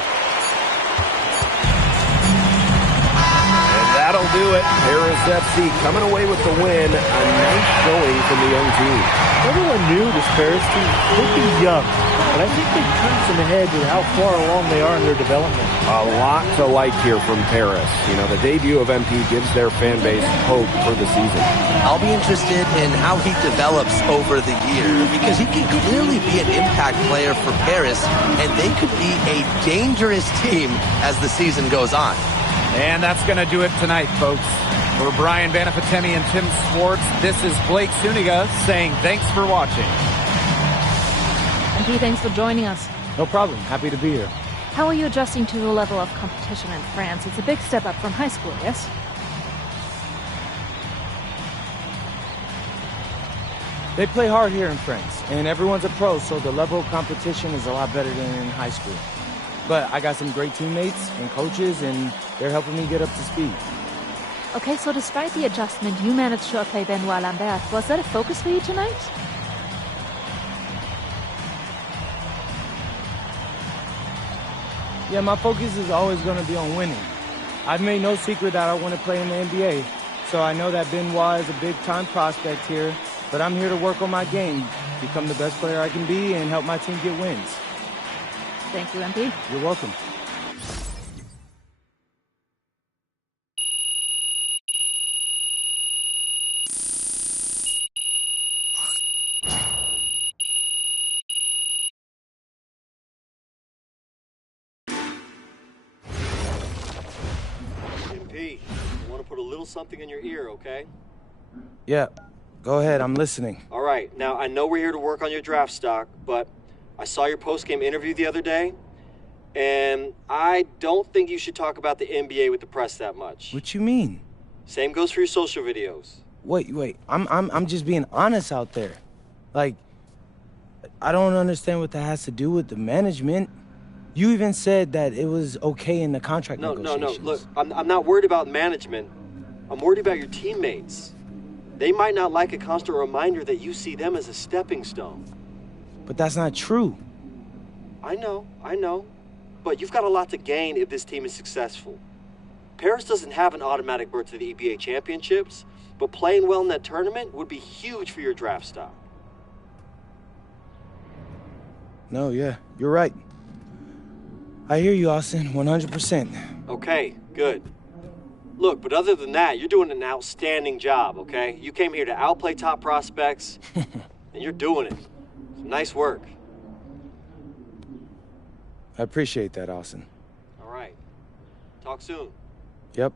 And that'll do it. Paris FC coming away with the win. A nice showing from the young team. Everyone knew this Paris team could be young, but I think they turned some ahead with how far along they are in their development. A lot to like here from Paris. You know, the debut of MP gives their fan base hope for the season. I'll be interested in how he develops over the year, because he can clearly be an impact player for Paris, and they could be a dangerous team as the season goes on. And that's going to do it tonight, folks. For Brian Banafitemi and Tim Swartz, this is Blake Suniga saying thanks for watching. MP, thanks for joining us. No problem. Happy to be here. How are you adjusting to the level of competition in France? It's a big step up from high school, yes? They play hard here in France, and everyone's a pro, so the level of competition is a lot better than in high school. But I got some great teammates and coaches, and they're helping me get up to speed. Okay, so despite the adjustment, you managed to outplay Benoit Lambert. Was that a focus for you tonight? Yeah, my focus is always going to be on winning. I've made no secret that I want to play in the NBA, so I know that Benoit is a big-time prospect here, but I'm here to work on my game, become the best player I can be, and help my team get wins. Thank you, MP. You're welcome. MP, I want to put a little something in your ear, okay? Yeah, go ahead. I'm listening. All right. Now, I know we're here to work on your draft stock, but I saw your post-game interview the other day, and I don't think you should talk about the NBA with the press that much. What you mean? Same goes for your social videos. Wait. I'm just being honest out there. Like, I don't understand what that has to do with the management. You even said that it was okay in the contract negotiations. No. Look, I'm not worried about management. I'm worried about your teammates. They might not like a constant reminder that you see them as a stepping stone. But that's not true. I know. But you've got a lot to gain if this team is successful. Paris doesn't have an automatic berth to the EBA championships, but playing well in that tournament would be huge for your draft stock. No, yeah, you're right. I hear you, Austin, 100%. Okay, good. Look, but other than that, you're doing an outstanding job, okay? You came here to outplay top prospects, and you're doing it. Nice work. I appreciate that, Austin. All right. Talk soon. Yep.